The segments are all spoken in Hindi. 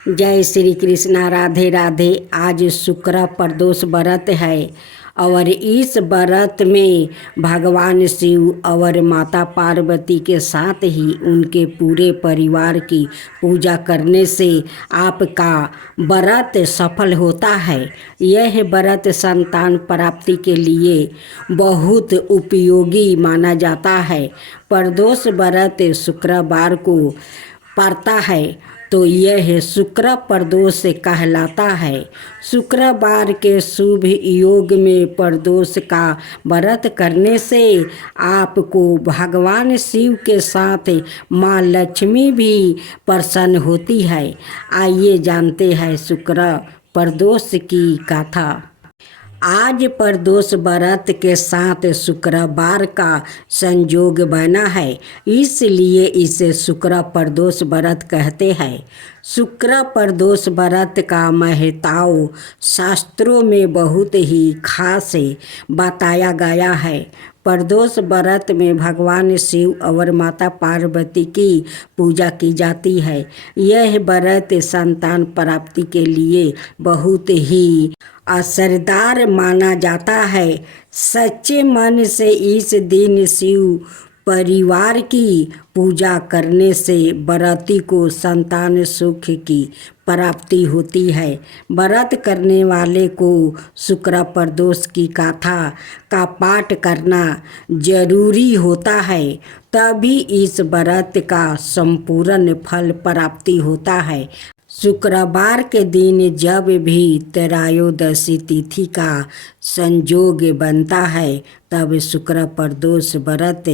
जय श्री कृष्णा। राधे राधे। आज शुक्र प्रदोष व्रत है और इस व्रत में भगवान शिव और माता पार्वती के साथ ही उनके पूरे परिवार की पूजा करने से आपका व्रत सफल होता है। यह व्रत संतान प्राप्ति के लिए बहुत उपयोगी माना जाता है। प्रदोष व्रत शुक्रवार को पड़ता है तो यह शुक्र प्रदोष कहलाता है। शुक्रवार के शुभ योग में प्रदोष का व्रत करने से आपको भगवान शिव के साथ माँ लक्ष्मी भी प्रसन्न होती है। आइए जानते हैं शुक्र प्रदोष की कथा। आज प्रदोष व्रत के साथ शुक्रवार का संयोग बना है, इसलिए इसे शुक्र प्रदोष व्रत कहते हैं। शुक्र प्रदोष व्रत का महत्व शास्त्रों में बहुत ही खास बताया गया है। प्रदोष व्रत में भगवान शिव और माता पार्वती की पूजा की जाती है। यह व्रत संतान प्राप्ति के लिए बहुत ही असरदार माना जाता है। सच्चे मन से इस दिन शिव परिवार की पूजा करने से व्रती को संतान सुख की प्राप्ति होती है। व्रत करने वाले को शुक्र प्रदोष की कथा का पाठ करना जरूरी होता है, तभी इस व्रत का संपूर्ण फल प्राप्ति होता है। शुक्रवार के दिन जब भी त्रयोदशी तिथि का संयोग बनता है तब शुक्र प्रदोष व्रत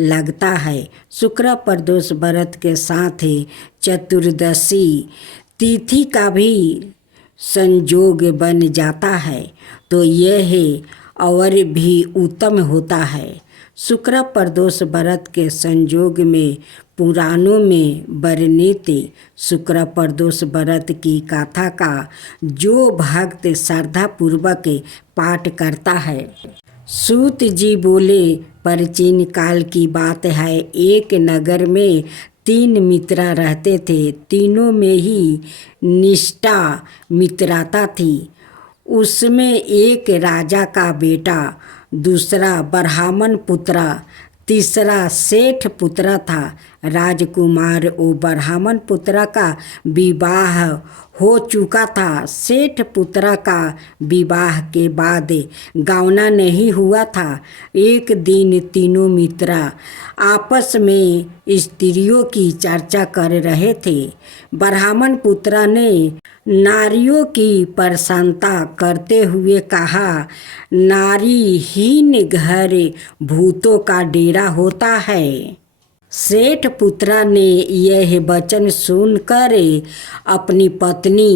लगता है। शुक्र प्रदोष व्रत के साथ चतुर्दशी तिथि का भी संयोग बन जाता है तो यह और भी उत्तम होता है। शुक्र प्रदोष व्रत के संयोग में पुराणों में वर्णित शुक्र प्रदोष व्रत की कथा का जो भक्त श्रद्धापूर्वक पाठ करता है। सूत जी बोले, प्राचीन काल की बात है, एक नगर में 3 मित्र रहते थे। तीनों में ही निष्ठा मित्रता थी। उसमें एक राजा का बेटा, दूसरा ब्राह्मण पुत्र, तीसरा सेठ पुत्र था। राजकुमार और ब्राह्मण पुत्र का विवाह हो चुका था। सेठ पुत्र का विवाह के बाद गौना नहीं हुआ था। एक दिन तीनों मित्र आपस में स्त्रियों की चर्चा कर रहे थे। ब्राह्मण पुत्र ने नारियों की प्रशंसा करते हुए कहा, नारीहीन घर भूतों का डेरा होता है। सेठ पुत्र ने यह वचन सुनकर अपनी पत्नी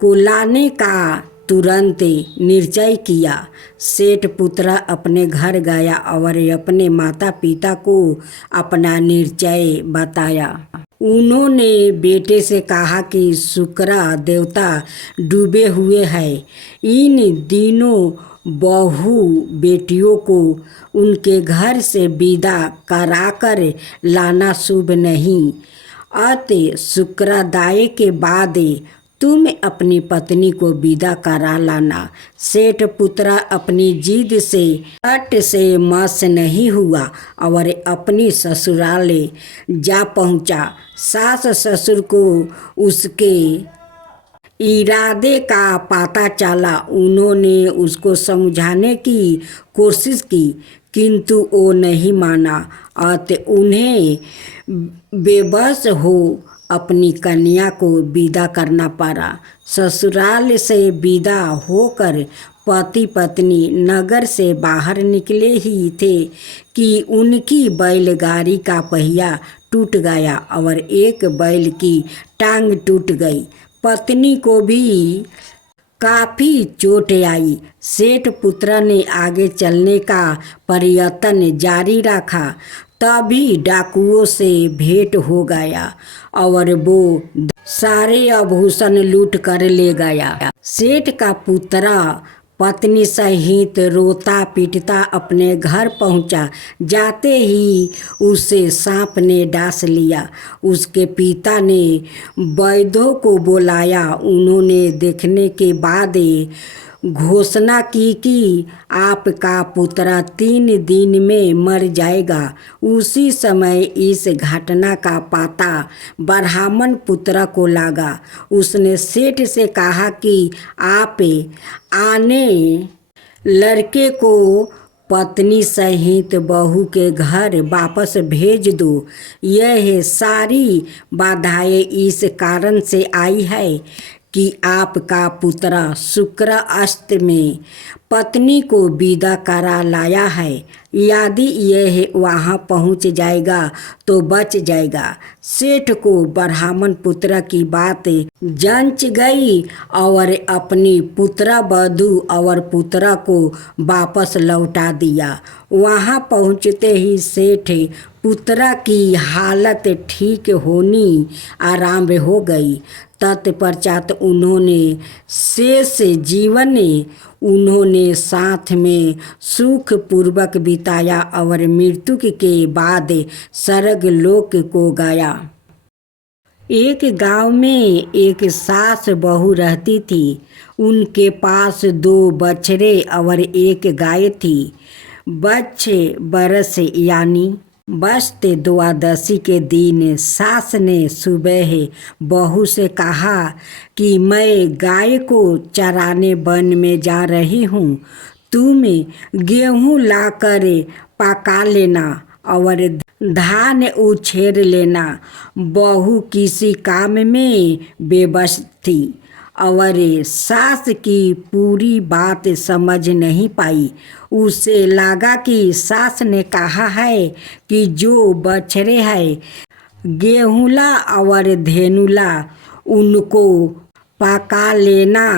को लाने का तुरंत निश्चय किया। सेठ पुत्र अपने घर गया और अपने माता पिता को अपना निश्चय बताया। उन्होंने बेटे से कहा कि शुक्र देवता डूबे हुए हैं। इन दिनों बहू बेटियों को उनके घर से विदा कराकर लाना शुभ नहीं। अतः शुक्रदाय के बाद तुम अपनी पत्नी को विदा करा लाना। सेठ पुत्र अपनी जिद से हट से मस नहीं हुआ और अपनी ससुराल जा पहुंचा। सास ससुर को उसके इरादे का पता चला। उन्होंने उसको समझाने की कोशिश की किंतु वो नहीं माना। अतः उन्हें बेबस हो अपनी कन्या को विदा करना पड़ा। ससुराल से विदा होकर पति पत्नी नगर से बाहर निकले ही थे कि उनकी बैलगाड़ी का पहिया टूट गया और एक बैल की टांग टूट गई। पत्नी को भी काफ़ी चोट आई। सेठ पुत्र ने आगे चलने का प्रयत्न जारी रखा, तभी डाकुओं से भेंट हो गया और वो सारे आभूषण लूट कर ले गया। सेठ का पुत्र पत्नी सहित रोता पीटता अपने घर पहुंचा। जाते ही उसे सांप ने डांस लिया। उसके पिता ने वैद्यों को बुलाया। उन्होंने देखने के बाद घोषणा की कि आपका पुत्र 3 दिन में मर जाएगा। उसी समय इस घटना का पता ब्राह्मण पुत्र को लगा। उसने सेठ से कहा कि आप आने लड़के को पत्नी सहित बहू के घर वापस भेज दो। यह सारी बाधाएं इस कारण से आई है कि आपका पुत्र शुक्र अस्त में पत्नी को विदा करा लाया है। यदि यह वहाँ पहुँच जाएगा तो बच जाएगा। सेठ को ब्राह्मण पुत्र की बात जंच गई और अपनी पुत्र वधू और पुत्र को वापस लौटा दिया। वहाँ पहुँचते ही सेठ पुत्र की हालत ठीक होनी आरंभ हो गई। तत्पश्चात उन्होंने शेष जीवन उन्होंने साथ में सुखपूर्वक बिताया और मृत्यु के बाद स्वर्ग लोक को गया। एक गांव में एक सास बहू रहती थी। उनके पास 2 बछड़े और 1 गाय थी। बच्चे बरस यानी बस्ते द्वादशी के दिन सास ने सुबह बहू से कहा कि मैं गाय को चराने वन में जा रही हूँ। तुम गेहूँ लाकर पका लेना और धान उछेर लेना। बहू किसी काम में बेबस थी और सास की पूरी बात समझ नहीं पाई। उसे लगा कि सास ने कहा है कि जो बछड़े हैं गेहूँला और धेनुला उनको पका लेना।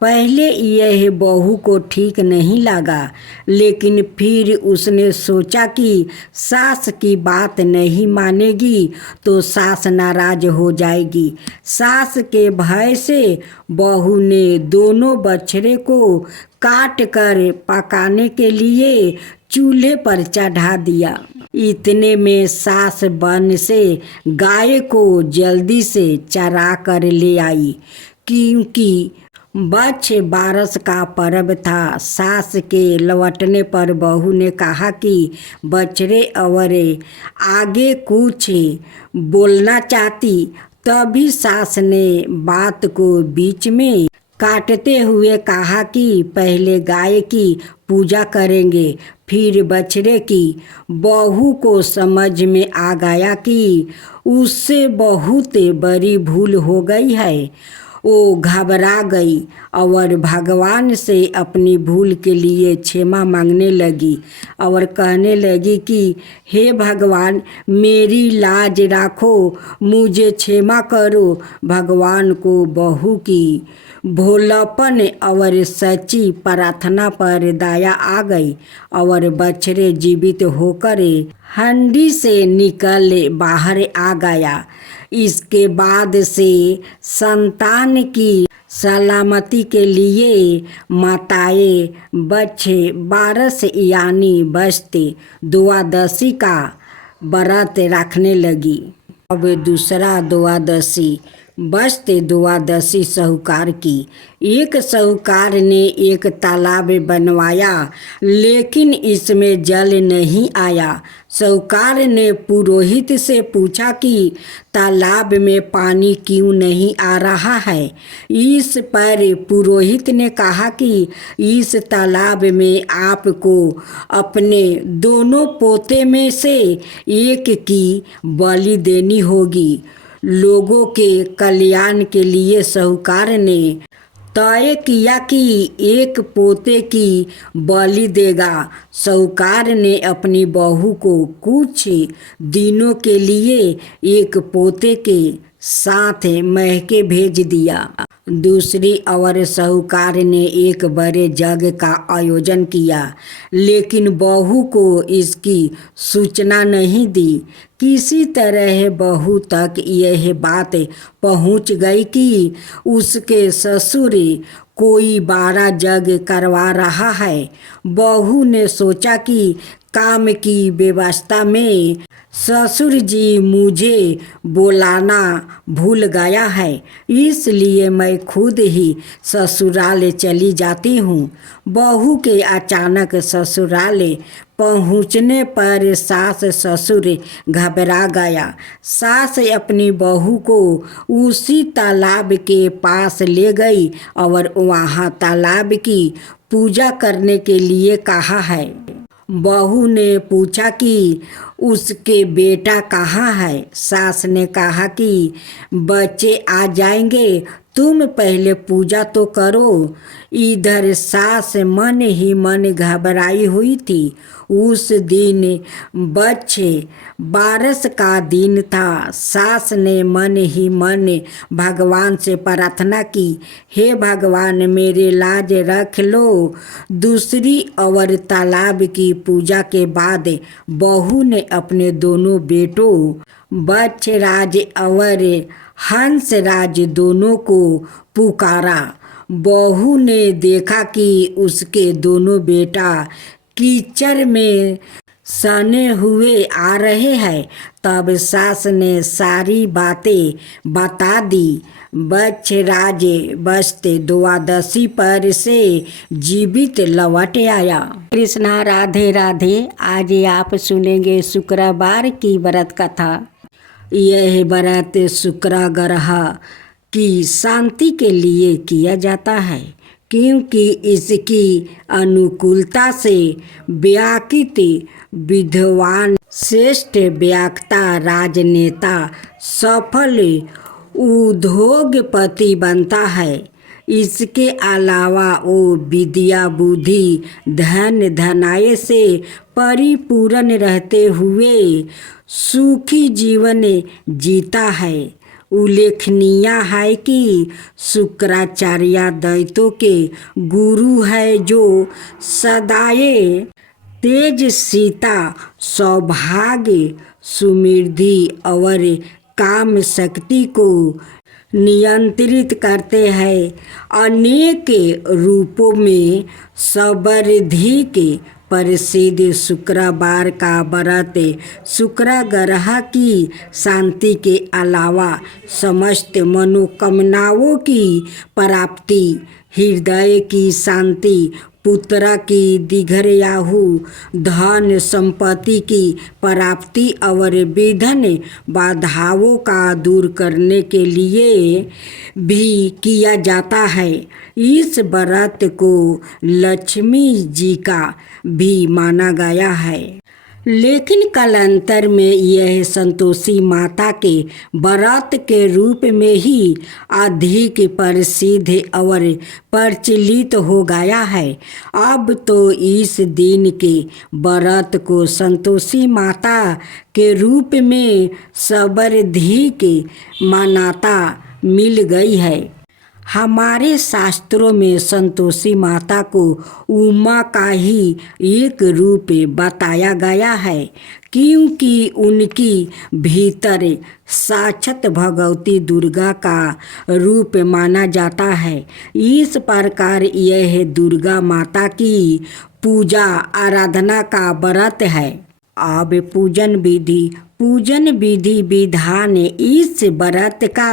पहले यह बहू को ठीक नहीं लगा, लेकिन फिर उसने सोचा कि सास की बात नहीं मानेगी तो सास नाराज हो जाएगी। सास के भय से बहू ने दोनों बछड़े को काट कर पकाने के लिए चूल्हे पर चढ़ा दिया। इतने में सास वन से गाय को जल्दी से चरा कर ले आई, क्योंकि बच्चे बारस का पर्व था। सास के लौटने पर बहू ने कहा कि बछड़े और आगे कुछ बोलना चाहती। तभी सास ने बात को बीच में काटते हुए कहा कि पहले गाय की पूजा करेंगे, फिर बछड़े की। बहू को समझ में आ गया कि उससे बहुत बड़ी भूल हो गई है। वो घबरा गई और भगवान से अपनी भूल के लिए क्षमा मांगने लगी और कहने लगी कि हे भगवान, मेरी लाज रखो, मुझे क्षमा करो। भगवान को बहू की भोलापन और सच्ची प्रार्थना पर दया आ गई और बछड़े जीवित होकर हंडी से निकल बाहर आ गया। इसके बाद से संतान की सलामती के लिए माताएं बच्चे बारस यानी बस्ते द्वादशी का व्रत रखने लगी। अब दूसरा द्वादशी बस्ते द्वादशी साहूकार की। एक साहूकार ने एक तालाब बनवाया, लेकिन इसमें जल नहीं आया। साहूकार ने पुरोहित से पूछा कि तालाब में पानी क्यों नहीं आ रहा है। इस पर पुरोहित ने कहा कि इस तालाब में आपको अपने दोनों पोते में से एक की बलि देनी होगी। लोगों के कल्याण के लिए साहूकार ने तय किया कि एक पोते की बलि देगा। साहूकार ने अपनी बहू को कुछ दिनों के लिए एक पोते के साथ महके भेज दिया। दूसरी ओर साहूकार ने एक बड़े यज्ञ का आयोजन किया, लेकिन बहू को इसकी सूचना नहीं दी। किसी तरह बहू तक यह बात पहुंच गई कि उसके ससुर कोई 12 जग करवा रहा है। बहू ने सोचा कि काम की व्यवस्था में ससुर जी मुझे बुलाना भूल गया है, इसलिए मैं खुद ही ससुराल चली जाती हूँ। बहू के अचानक ससुराल पहुँचने पर सास ससुर घबरा गया। सास अपनी बहू को उसी तालाब के पास ले गई और वहाँ तालाब की पूजा करने के लिए कहा है। बहू ने पूछा कि उसके बेटा कहाँ है। सास ने कहा कि बच्चे आ जाएंगे, तुम पहले पूजा तो करो। इधर सास मन ही मन घबराई हुई थी। उस दिन बच्चे बारस का दिन था। सास ने मन ही मन भगवान से प्रार्थना की, हे भगवान मेरे लाज रख लो। दूसरी और तालाब की पूजा के बाद बहू ने अपने दोनों बेटों बच्छराज और हंसराज दोनों को पुकारा। बहू ने देखा कि उसके दोनों बेटा कीचड़ में सने हुए आ रहे हैं। तब सास ने सारी बातें बता दी। बच्छराज बस्ते द्वादशी पर से जीवित लौट आया। कृष्णा राधे राधे। आज आप सुनेंगे शुक्रवार की व्रत कथा। यह व्रत शुक्र ग्रह की शांति के लिए किया जाता है, क्योंकि इसकी अनुकूलता से व्याकृत विद्वान, श्रेष्ठ वक्ता, राजनेता, सफल उद्योगपति बनता है। इसके अलावा वो विद्या, बुद्धि, धन, धनाय से परिपूर्ण रहते हुए सुखी जीवन जीता है। उल्लेखनीय है कि शुक्राचार्य दैत्यों के गुरु है, जो सदाए तेजस्विता, सौभाग्य, समृद्धि और काम शक्ति को नियंत्रित करते हैं। अनेक रूपों में समृद्धि के प्रसिद्ध शुक्रवार का व्रत शुक्र ग्रह की शांति के अलावा समस्त मनोकामनाओं की प्राप्ति, हृदय की शांति, पुत्र की दीर्घायु, धन संपत्ति की प्राप्ति और विघ्न बाधाओं का दूर करने के लिए भी किया जाता है। इस व्रत को लक्ष्मी जी का भी माना गया है, लेकिन कालांतर में यह संतोषी माता के व्रत के रूप में ही अधिक प्रसिद्ध और प्रचलित हो गया है। अब तो इस दिन के व्रत को संतोषी माता के रूप में समृद्धि की मान्यता मिल गई है। हमारे शास्त्रों में संतोषी माता को उमा का ही एक रूप बताया गया है, क्योंकि उनकी भीतर साक्षात भगवती दुर्गा का रूप माना जाता है। इस प्रकार यह दुर्गा माता की पूजा आराधना का व्रत है। अब पूजन विधि विधान। इस व्रत का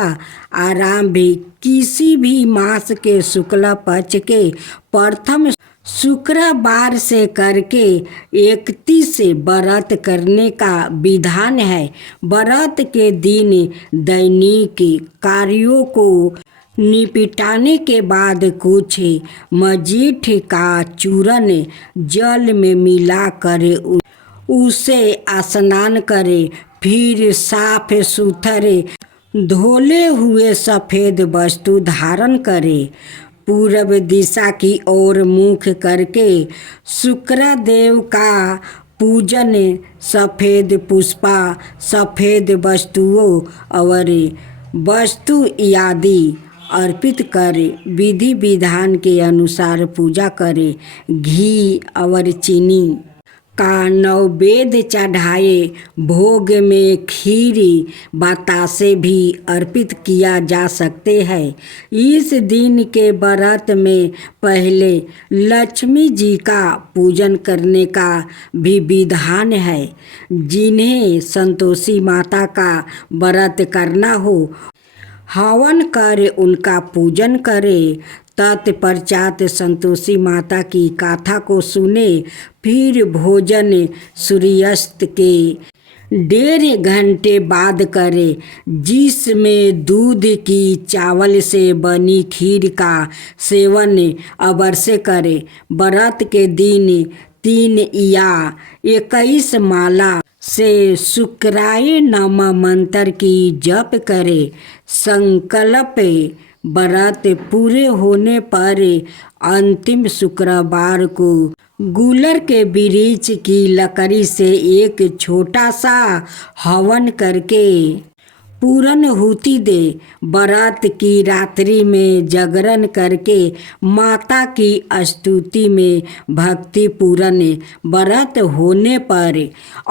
आरंभ किसी भी मास के शुक्ल पक्ष के प्रथम शुक्रवार से करके 31 व्रत करने का विधान है। व्रत के दिन दैनिक कार्यों को निपटाने के बाद कुछ मजीठ का चूर्ण जल में मिलाकर उसे स्नान करे, फिर साफ सुथरे धोले हुए सफ़ेद वस्त्र धारण करे, पूर्व दिशा की ओर मुख करके शुक्रदेव का पूजन, सफ़ेद पुष्पा, सफ़ेद वस्तुओं और वस्तु आदि अर्पित करे, विधि विधान के अनुसार पूजा करे। घी और चीनी का नैवेद्य चढ़ाए, भोग में खीर बतासे भी अर्पित किया जा सकते हैं। इस दिन के व्रत में पहले लक्ष्मी जी का पूजन करने का भी विधान है। जिन्हें संतोषी माता का व्रत करना हो, हवन कर उनका पूजन करे। तत्पश्चात संतोषी माता की गाथा को सुने, फिर भोजन सूर्यास्त के 1.5 घंटे बाद करे, जिसमें दूध की चावल से बनी खीर का सेवन अवश्य करे। व्रत के दिन 3 या 21 माला से शुक्राय नमः मंत्र की जप करे। संकल्प व्रत पूरे होने पर अंतिम शुक्रवार को गुलर के वृक्ष की लकड़ी से एक छोटा सा हवन करके पूर्णाहुति दे। व्रत की रात्रि में जागरण करके माता की स्तुति में भक्ति पूर्ण व्रत होने पर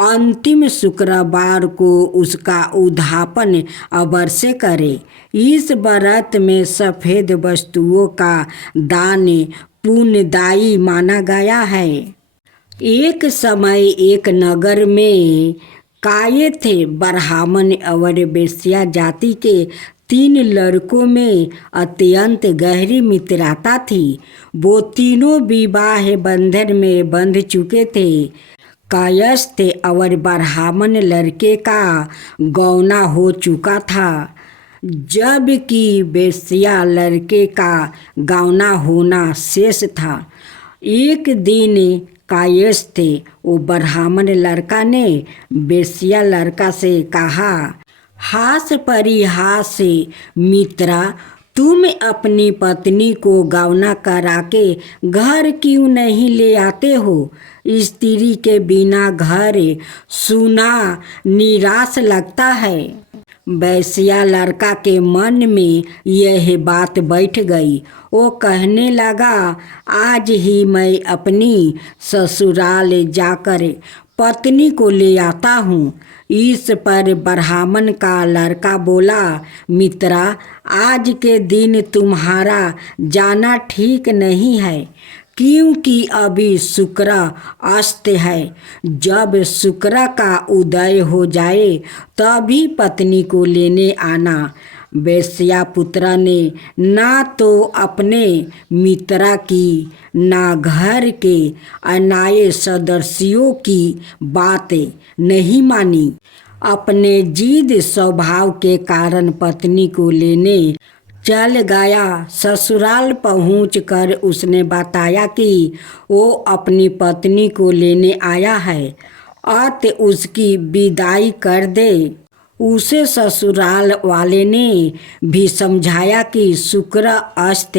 अंतिम शुक्रवार को उसका उद्यापन अवश्य करे। इस व्रत में सफ़ेद वस्तुओं का दान पुण्यदायी माना गया है। एक समय एक नगर में काये थे ब्राह्मण और वेश्या जाति के 3 लड़कों में अत्यंत गहरी मित्रता थी। वो तीनों विवाह बंधन में बंध चुके थे। कायस्थ और ब्राह्मण लड़के का गौना हो चुका था, जबकि वेश्या लड़के का गौना होना शेष था। एक दिन कायस्थ वो ब्राह्मण लड़का ने वेश्या लड़का से कहा, हास परिहास मित्रा, तुम अपनी पत्नी को गौना करा के घर क्यों नहीं ले आते हो? स्त्री के बिना घर सूना निराश लगता है। वेश्या लड़का के मन में यह बात बैठ गई। वो कहने लगा, आज ही मैं अपनी ससुराल जाकर पत्नी को ले आता हूँ। इस पर ब्राह्मण का लड़का बोला, मित्रा, आज के दिन तुम्हारा जाना ठीक नहीं है, क्योंकि अभी शुक्र अस्त है। जब शुक्र का उदय हो जाए तभी पत्नी को लेने आना। वेश्या पुत्र ने ना तो अपने मित्रा की ना घर के अन्य सदस्यों की बातें नहीं मानी। अपने जिद स्वभाव के कारण पत्नी को लेने चल गया। ससुराल पहुंचकर उसने बताया कि वो अपनी पत्नी को लेने आया है, अत उसकी विदाई कर दे। उसे ससुराल वाले ने भी समझाया कि शुक्र अस्त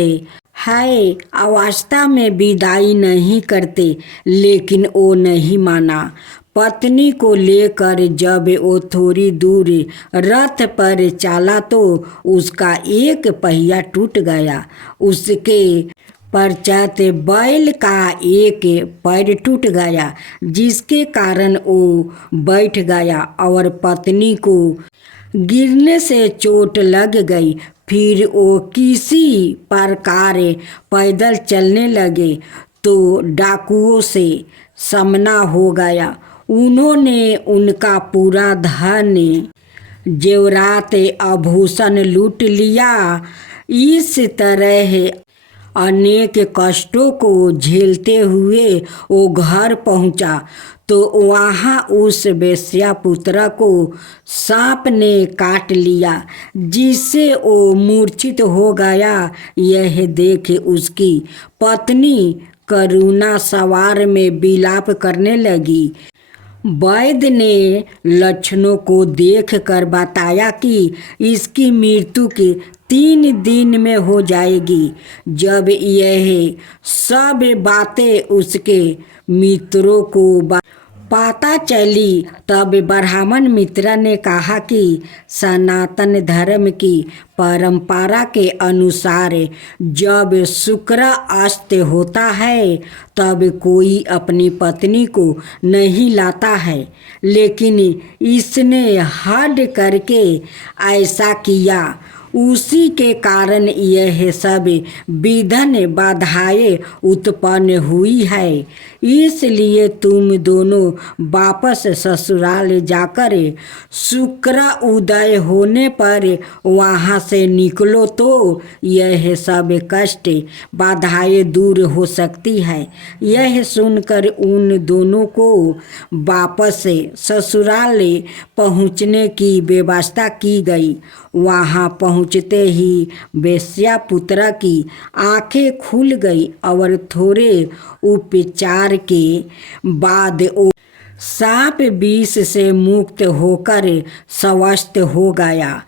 है, अवस्था में विदाई नहीं करते, लेकिन वो नहीं माना। पत्नी को लेकर जब वो थोड़ी दूर रथ पर चला तो उसका एक पहिया टूट गया। उसके पश्चात बैल का एक पैर टूट गया, जिसके कारण वो बैठ गया और पत्नी को गिरने से चोट लग गई। फिर वो किसी प्रकार पैदल चलने लगे तो डाकुओं से सामना हो गया। उन्होंने उनका पूरा धन जेवरात आभूषण लूट लिया। इस तरह अनेक कष्टों को झेलते हुए वो घर पहुंचा तो वहाँ उस वेश्या पुत्र को सांप ने काट लिया, जिससे वो मूर्छित हो गया। यह देख उसकी पत्नी करुणा सवार में विलाप करने लगी। वैद्य ने लक्षणों को देखकर बताया कि इसकी मृत्यु के 3 दिन में हो जाएगी। जब यह सब बातें उसके मित्रों को पता चली तब ब्राह्मण मित्र ने कहा कि सनातन धर्म की परंपरा के अनुसार जब शुक्र अस्त होता है तब कोई अपनी पत्नी को नहीं लाता है, लेकिन इसने हद करके ऐसा किया। उसी के कारण यह सब विघ्न बाधाएं उत्पन्न हुई है। इसलिए तुम दोनों वापस ससुराल जाकर शुक्र उदय होने पर वहाँ से निकलो तो यह सब कष्ट बाधाएं दूर हो सकती है। यह सुनकर उन दोनों को वापस ससुराल पहुँचने की व्यवस्था की गई। वहाँ पहुँचते ही वेश्यापुत्र की आंखें खुल गई और थोड़े उपचार के बाद वो साप विष से मुक्त होकर स्वस्थ हो गया।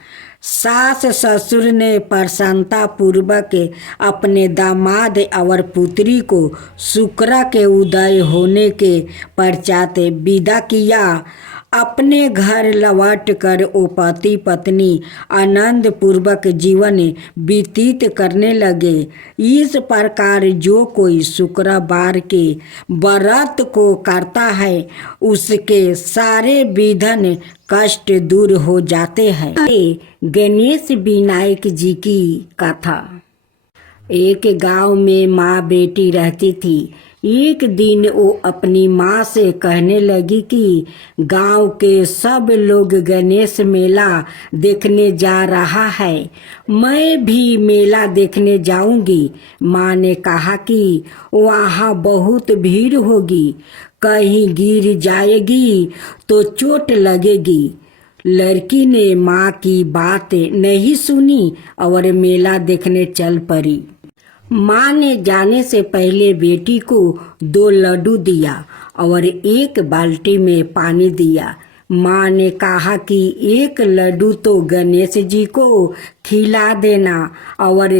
सास ससुर ने प्रसन्नता पूर्वक अपने दामाद और पुत्री को शुक्र के उदय होने के पश्चात विदा किया। अपने घर लौट कर वो पति पत्नी आनंद पूर्वक जीवन व्यतीत करने लगे। इस प्रकार जो कोई शुक्रवार के व्रत को करता है उसके सारे विघ्न कष्ट दूर हो जाते हैं। गणेश विनायक जी की कथा। एक गांव में माँ बेटी रहती थी। एक दिन वो अपनी माँ से कहने लगी कि गांव के सब लोग गणेश मेला देखने जा रहा है, मैं भी मेला देखने जाऊंगी। माँ ने कहा कि वहाँ बहुत भीड़ होगी, कहीं गिर जाएगी तो चोट लगेगी। लड़की ने माँ की बात नहीं सुनी और मेला देखने चल पड़ी। माँ ने जाने से पहले बेटी को 2 लड्डू दिया और 1 बाल्टी में पानी दिया। माँ ने कहा कि 1 लड्डू तो गणेश जी को खिला देना और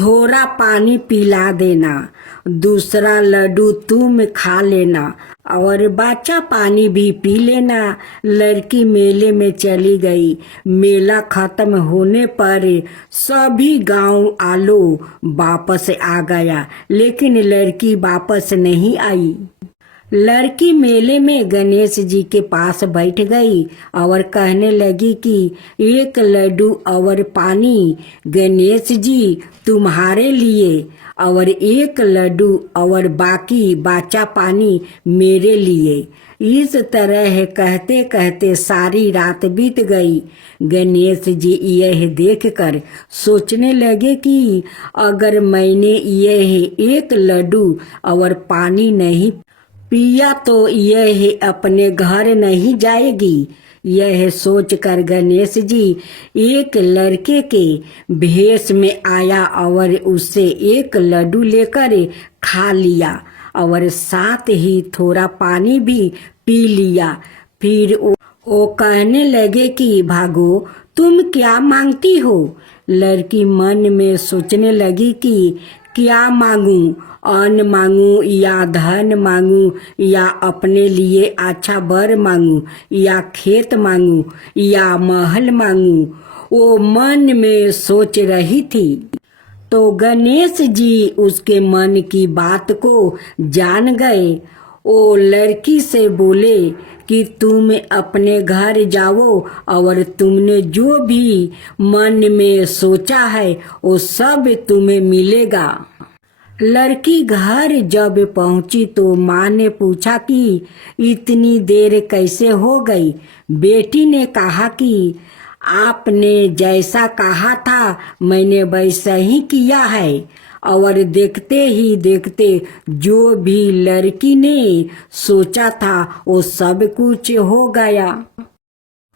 थोड़ा पानी पिला देना, दूसरा लड्डू तुम खा लेना और बच्चा पानी भी पी लेना। लड़की मेले में चली गई। मेला खत्म होने पर सभी गांव आलो वापस आ गया, लेकिन लड़की वापस नहीं आई। लड़की मेले में गणेश जी के पास बैठ गई और कहने लगी कि 1 लड्डू और पानी गणेश जी तुम्हारे लिए और 1 लड्डू और बाकी बचा पानी मेरे लिए। इस तरह कहते कहते सारी रात बीत गई। गणेश जी यह देखकर सोचने लगे कि अगर मैंने यह 1 लड्डू और पानी नहीं पिया तो यह अपने घर नहीं जाएगी। यह सोचकर गणेश जी एक लड़के के भेष में आया और उससे 1 लड्डू लेकर खा लिया और साथ ही थोड़ा पानी भी पी लिया। फिर वो कहने लगे कि भागो, तुम क्या मांगती हो? लड़की मन में सोचने लगी कि क्या मांगूं, अन्न मांगूं या धन मांगूं या अपने लिए अच्छा वर मांगूं या खेत मांगूं या महल मांगूं। वो मन में सोच रही थी तो गणेश जी उसके मन की बात को जान गए। वो लड़की से बोले कि तुम अपने घर जाओ और तुमने जो भी मन में सोचा है वो सब तुम्हें मिलेगा। लड़की घर जब पहुंची तो माँ ने पूछा कि इतनी देर कैसे हो गई? बेटी ने कहा कि आपने जैसा कहा था मैंने वैसा ही किया है और देखते ही देखते जो भी लड़की ने सोचा था वो सब कुछ हो गया।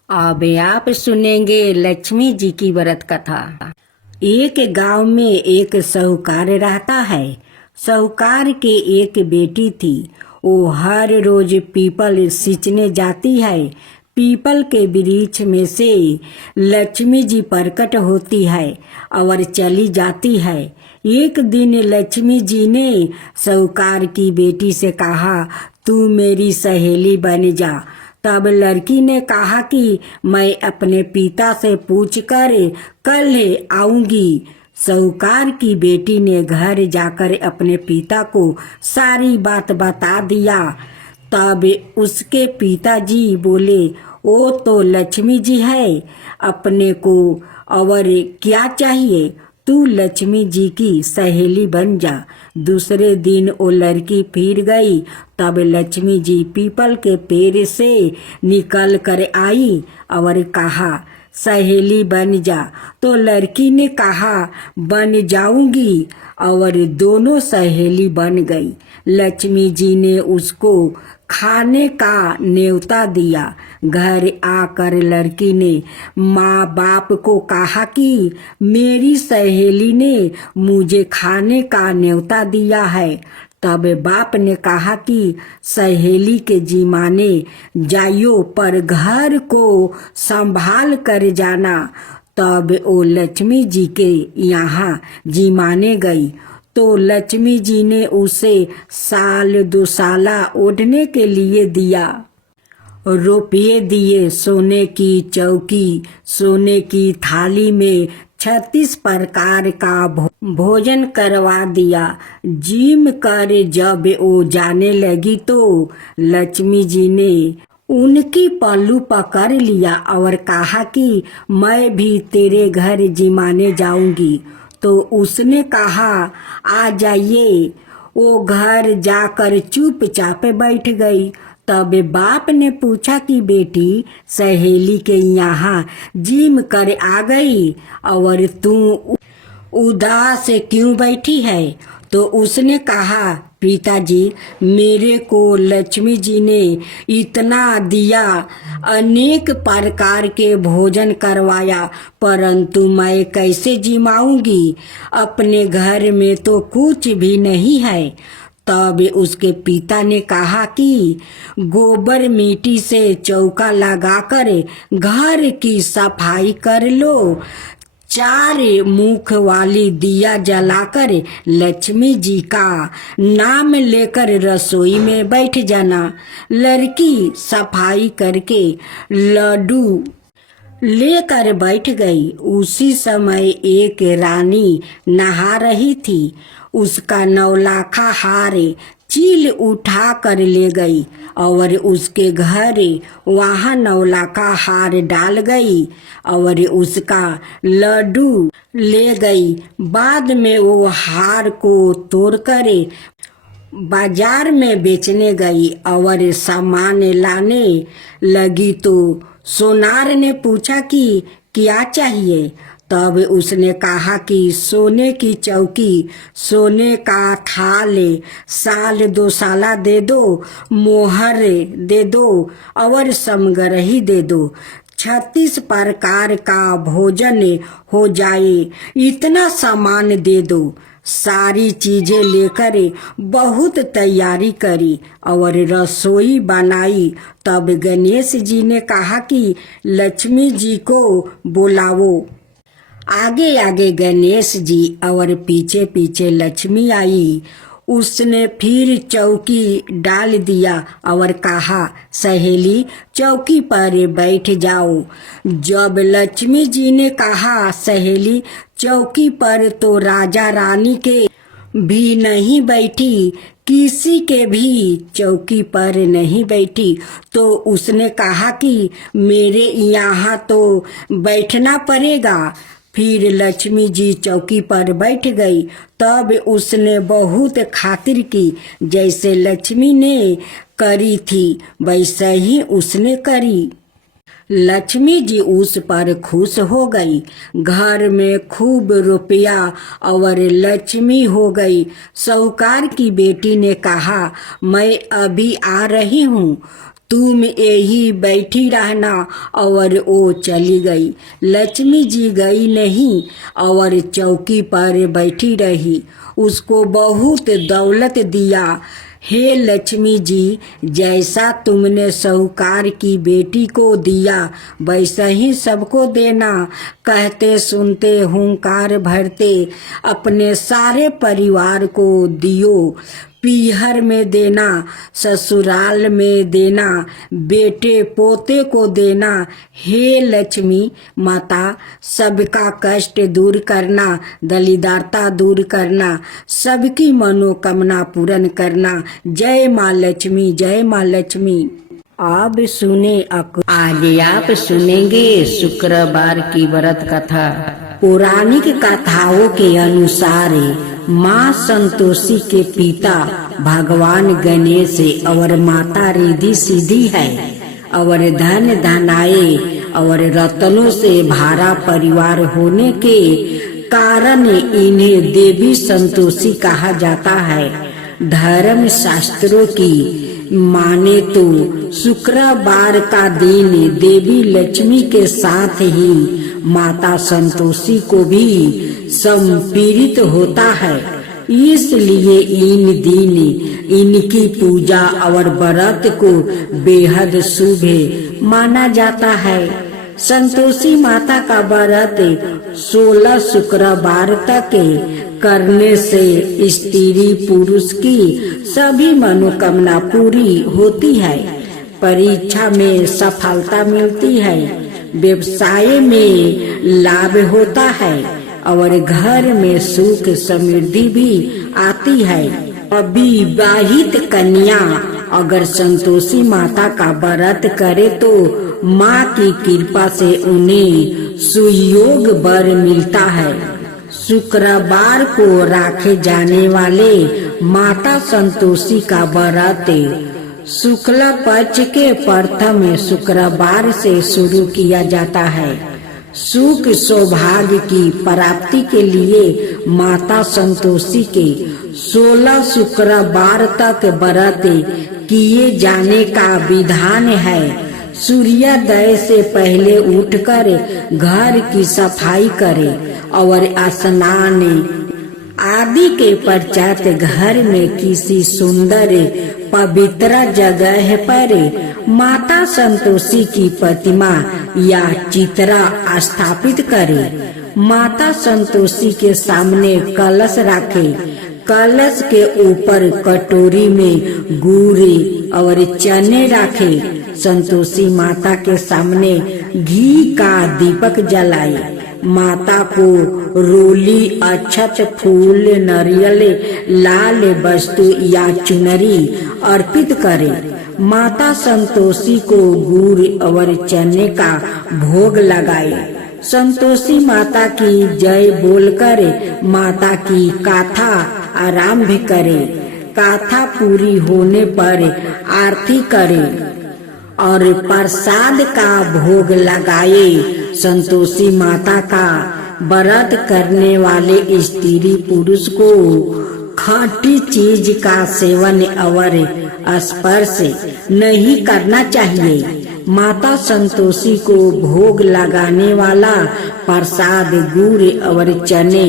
अब आप सुनेंगे लक्ष्मी जी की व्रत कथा। एक गांव में एक साहूकार रहता है। साहूकार के एक बेटी थी। वो हर रोज पीपल सींचने जाती है। पीपल के वृक्ष में से लक्ष्मी जी प्रकट होती है और चली जाती है। एक दिन लक्ष्मी जी ने साहूकार की बेटी से कहा, तू मेरी सहेली बन जा। तब लड़की ने कहा कि मैं अपने पिता से पूछकर कल आऊंगी। साहूकार की बेटी ने घर जाकर अपने पिता को सारी बात बता दिया। तब उसके पिताजी बोले, वो तो लक्ष्मी जी है, अपने को और क्या चाहिए, तू लक्ष्मी जी की सहेली बन जा। दूसरे दिन वो लड़की फिर गई। तब लक्ष्मी जी पीपल के पेड़ से निकल कर आई और कहा, सहेली बन जा। तो लड़की ने कहा, बन जाऊंगी, और दोनों सहेली बन गई। लक्ष्मी जी ने उसको खाने का न्योता दिया। घर आकर लड़की ने माँ बाप को कहा कि मेरी सहेली ने मुझे खाने का न्योता दिया है। तब बाप ने कहा कि सहेली के जिमाने जाइयो, पर घर को संभाल कर जाना। तब वो लक्ष्मी जी के यहाँ जिमाने गई तो लक्ष्मी जी ने उसे साल 2 साला ओढ़ने के लिए दिया, रुपये दिए, सोने की चौकी, सोने की थाली में 36 प्रकार का भोजन करवा दिया। जिम कर जब वो जाने लगी तो लक्ष्मी जी ने उनकी पल्लू पकड़ लिया और कहा कि मैं भी तेरे घर जिमाने जाऊंगी। तो उसने कहा, आ जाइए। वो घर जाकर चुपचाप बैठ गई। तब बाप ने पूछा कि बेटी, सहेली के यहाँ जिम कर आ गई और तू उदास क्यों बैठी है? तो उसने कहा, पिताजी, मेरे को लक्ष्मी जी ने इतना दिया, अनेक प्रकार के भोजन करवाया, परंतु मैं कैसे जिमाऊंगी? अपने घर में तो कुछ भी नहीं है। तब उसके पिता ने कहा कि गोबर मिट्टी से चौका लगाकर घर की सफाई कर लो, 4 मुख वाली दिया जलाकर लक्ष्मी जी का नाम लेकर रसोई में बैठ जाना। लड़की सफाई करके लड्डू लेकर बैठ गई। उसी समय एक रानी नहा रही थी। उसका 9 लाखा हार चील उठा कर ले गई और उसके घर वहाँ 9 लाखा हार डाल गई और उसका लड्डू ले गई। बाद में वो हार को तोड़कर बाजार में बेचने गई और सामान लाने लगी तो सोनार ने पूछा कि क्या चाहिए? तब उसने कहा कि सोने की चौकी, सोने का थाल, साल 2 साला दे दो, मोहर दे दो और समगरही दे दो, 36 प्रकार का भोजन हो जाए, इतना सामान दे दो। सारी चीजें लेकर बहुत तैयारी करी और रसोई बनाई। तब गणेश जी ने कहा कि लक्ष्मी जी को बुलाओ। आगे आगे गणेश जी और पीछे पीछे लक्ष्मी आई। उसने फिर चौकी डाल दिया और कहा, सहेली, चौकी पर बैठ जाओ। जब लक्ष्मी जी ने कहा, सहेली, चौकी पर तो राजा रानी के भी नहीं बैठी, किसी के भी चौकी पर नहीं बैठी, तो उसने कहा कि मेरे यहाँ तो बैठना पड़ेगा। फिर लक्ष्मी जी चौकी पर बैठ गई। तब उसने बहुत खातिर की, जैसे लक्ष्मी ने करी थी वैसे ही उसने करी। लक्ष्मी जी उस पर खुश हो गई। घर में खूब रुपया और लक्ष्मी हो गई। साहूकार की बेटी ने कहा, मैं अभी आ रही हूँ, तुम यही बैठी रहना, और वो चली गई। लक्ष्मी जी गई नहीं और चौकी पर बैठी रही। उसको बहुत दौलत दिया। हे लक्ष्मी जी, जैसा तुमने साहूकार की बेटी को दिया वैसा ही सबको देना। कहते सुनते हुंकार भरते अपने सारे परिवार को दियो। पीहर में देना, ससुराल में देना, बेटे पोते को देना। हे लक्ष्मी माता, सबका कष्ट दूर करना, दलिदारता दूर करना, सबकी मनोकामना पूर्ण करना। जय माँ लक्ष्मी, जय माँ लक्ष्मी। आप सुने आज आप सुनेंगे शुक्रवार की व्रत कथा। पौराणिक कथाओं के अनुसार माँ संतोषी के पिता भगवान गणेश और माता रिद्धि सिद्धि है और धन धनाए और रत्नों से भरा परिवार होने के कारण इन्हें देवी संतोषी कहा जाता है। धर्म शास्त्रों की माने तो शुक्रवार का दिन देवी लक्ष्मी के साथ ही माता संतोषी को भी समर्पित होता है, इसलिए इन दिन इनकी पूजा और व्रत को बेहद शुभ माना जाता है। संतोषी माता का व्रत 16 शुक्रवार तक करने से स्त्री पुरुष की सभी मनोकामना पूरी होती है, परीक्षा में सफलता मिलती है, व्यवसाय में लाभ होता है और घर में सुख समृद्धि भी आती है। अविवाहित कन्या अगर संतोषी माता का व्रत करे तो माँ की कृपा से उन्हें सुयोग वर मिलता है। शुक्रवार को रखे जाने वाले माता संतोषी का व्रत शुक्ल पक्ष के प्रथम शुक्रवार से शुरू किया जाता है। सुख सौभाग्य की प्राप्ति के लिए माता संतोषी के 16 शुक्रवार तक व्रत किए जाने का विधान है। सूर्योदय से पहले उठकर घर की सफाई करें और स्नान आदि के पश्चात घर में किसी सुंदर पवित्र जगह पर माता संतोषी की प्रतिमा या चित्र स्थापित करें। माता संतोषी के सामने कलश रखें। कलश के ऊपर कटोरी में गुड़ और चने रखें। संतोषी माता के सामने घी का दीपक जलाए। माता को रोली, अक्षत, फूल, नारियल, लाल वस्तु या चुनरी अर्पित करें। माता संतोषी को गुड़ और चने का भोग लगाए। संतोषी माता की जय बोलकर माता की गाथा आरंभ करें। गाथा पूरी होने पर आरती करें और प्रसाद का भोग लगाए। संतोषी माता का व्रत करने वाले स्त्री पुरुष को खट्टी चीज का सेवन और स्पर्श नहीं करना चाहिए। माता संतोषी को भोग लगाने वाला प्रसाद गुड़ और चने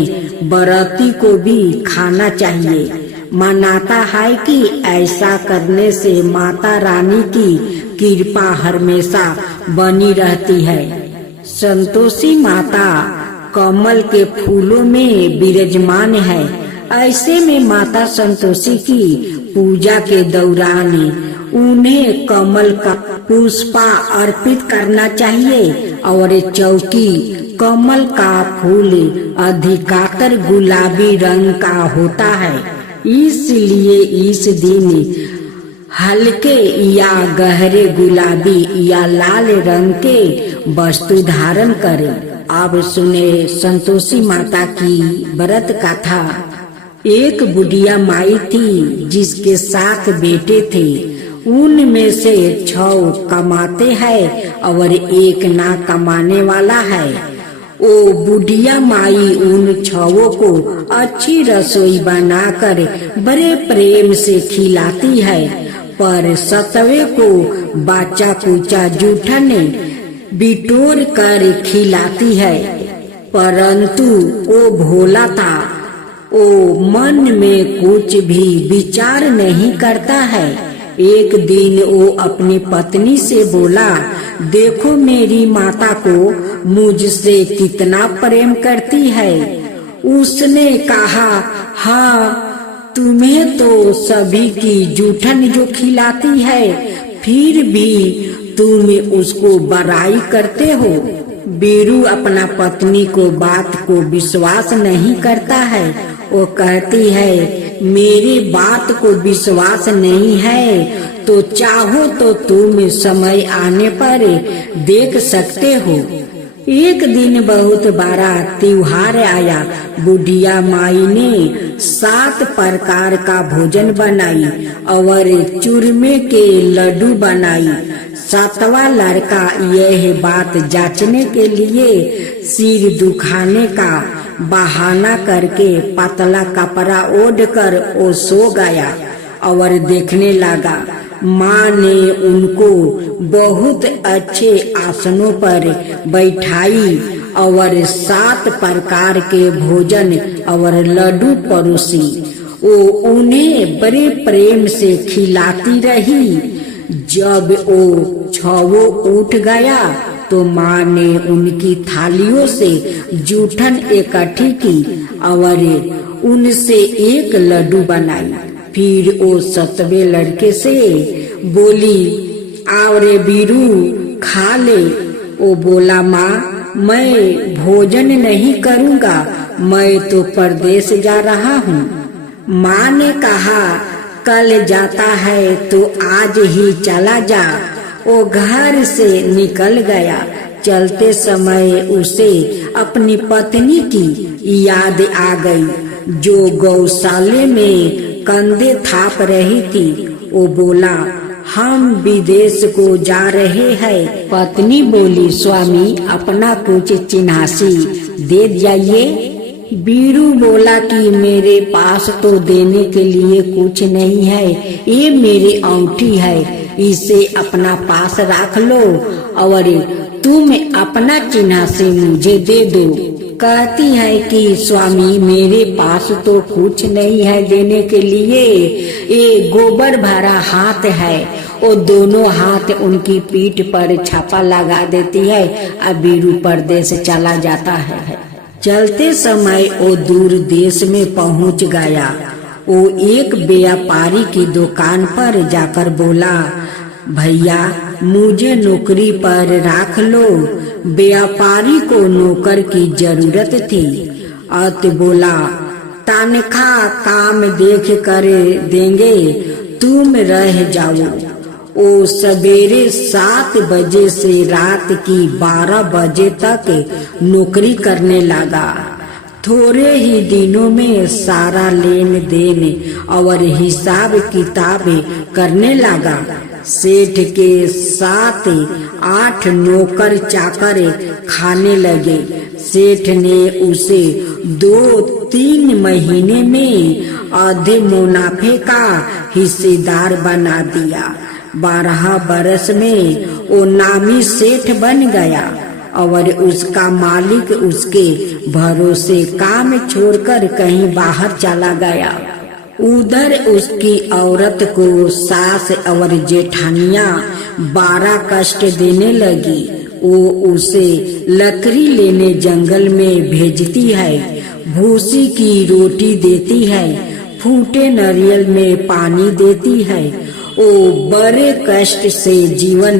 व्रती को भी खाना चाहिए। मानता है कि ऐसा करने से माता रानी की कृपा हमेशा बनी रहती है। संतोषी माता कमल के फूलों में विराजमान है। ऐसे में माता संतोषी की पूजा के दौरान उन्हें कमल का पुष्प अर्पित करना चाहिए और चौकी कमल का फूल अधिकतर गुलाबी रंग का होता है, इसलिए इस दिन हल्के या गहरे गुलाबी या लाल रंग के वस्तु धारण करें। अब सुने संतोषी माता की व्रत कथा। एक बुढ़िया माई थी जिसके 7 बेटे थे। उनमें से 6 कमाते हैं और 1 ना कमाने वाला है। ओ बुढ़िया माई उन 6 को अच्छी रसोई बनाकर बड़े प्रेम से खिलाती है, पर 7वें को बाचा कुचा जूठन बिटोर कर खिलाती है। परंतु वो भोला था, वो मन में कुछ भी विचार नहीं करता है। एक दिन वो अपनी पत्नी से बोला, देखो मेरी माता को मुझसे कितना प्रेम करती है। उसने कहा, हाँ तुम्हें तो सभी की जूठन जो खिलाती है, फिर भी तुम उसको बड़ाई करते हो। बीरू अपना पत्नी को बात को विश्वास नहीं करता है। वो कहती है, मेरी बात को विश्वास नहीं है तो चाहो तो तुम समय आने पर देख सकते हो। एक दिन बहुत बड़ा त्योहार आया। बुढ़िया माई ने 7 प्रकार का भोजन बनाई और चूरमे के लड्डू बनाई। 7वां लड़का यह बात जांचने के लिए सिर दुखाने का बहाना करके पतला कपड़ा ओढ़कर वो सो गया और देखने लगा। माँ ने उनको बहुत अच्छे आसनों पर बैठाई और 7 प्रकार के भोजन और लड्डू परोसी। वो उन्हें बड़े प्रेम से खिलाती रही। जब वो 6 उठ गया तो माँ ने उनकी थालियों से जूठन इकट्ठी की और उनसे एक लड्डू बनाई। फिर वो 7वें लड़के से बोली, आओ रे बीरू खा ले। वो बोला, माँ मैं भोजन नहीं करूँगा, मैं तो परदेश जा रहा हूँ। माँ ने कहा, कल जाता है तो आज ही चला जा। वो घर से निकल गया। चलते समय उसे अपनी पत्नी की याद आ गई, जो गौशाले में कंधे थाप रही थी। वो बोला, हम विदेश को जा रहे हैं। पत्नी बोली, स्वामी अपना कुछ चिन्हासी दे जाइए। बीरू बोला कि मेरे पास तो देने के लिए कुछ नहीं है, ये मेरी अंगूठी है, इसे अपना पास रख लो और तुम अपना चिन्हासी मुझे दे दो। कहती है कि स्वामी मेरे पास तो कुछ नहीं है देने के लिए, ये गोबर भरा हाथ है। वो दोनों हाथ उनकी पीठ पर छापा लगा देती है। अब बीरू परदेश चला जाता है। चलते समय वो दूर देश में पहुंच गया। वो एक व्यापारी की दुकान पर जाकर बोला, भैया मुझे नौकरी पर रख लो। व्यापारी को नौकर की जरूरत थी। अत बोला, तनख्वाह काम देख कर देंगे, तुम रह जाओ। वो सवेरे 7 बजे से रात की 12 बजे तक नौकरी करने लगा। थोड़े ही दिनों में सारा लेन देन और हिसाब किताब करने लगा। सेठ के 7-8 नौकर चाकर खाने लगे। सेठ ने उसे 2-3 महीने में आधे मुनाफे का हिस्सेदार बना दिया। 12 बरस में वो नामी सेठ बन गया और उसका मालिक उसके भरोसे काम छोड़कर कहीं बाहर चला गया। उधर उसकी औरत को सास और जेठानियां 12 कष्ट देने लगी। वो उसे लकड़ी लेने जंगल में भेजती है, भूसी की रोटी देती है, फूटे नारियल में पानी देती है। वो बड़े कष्ट से जीवन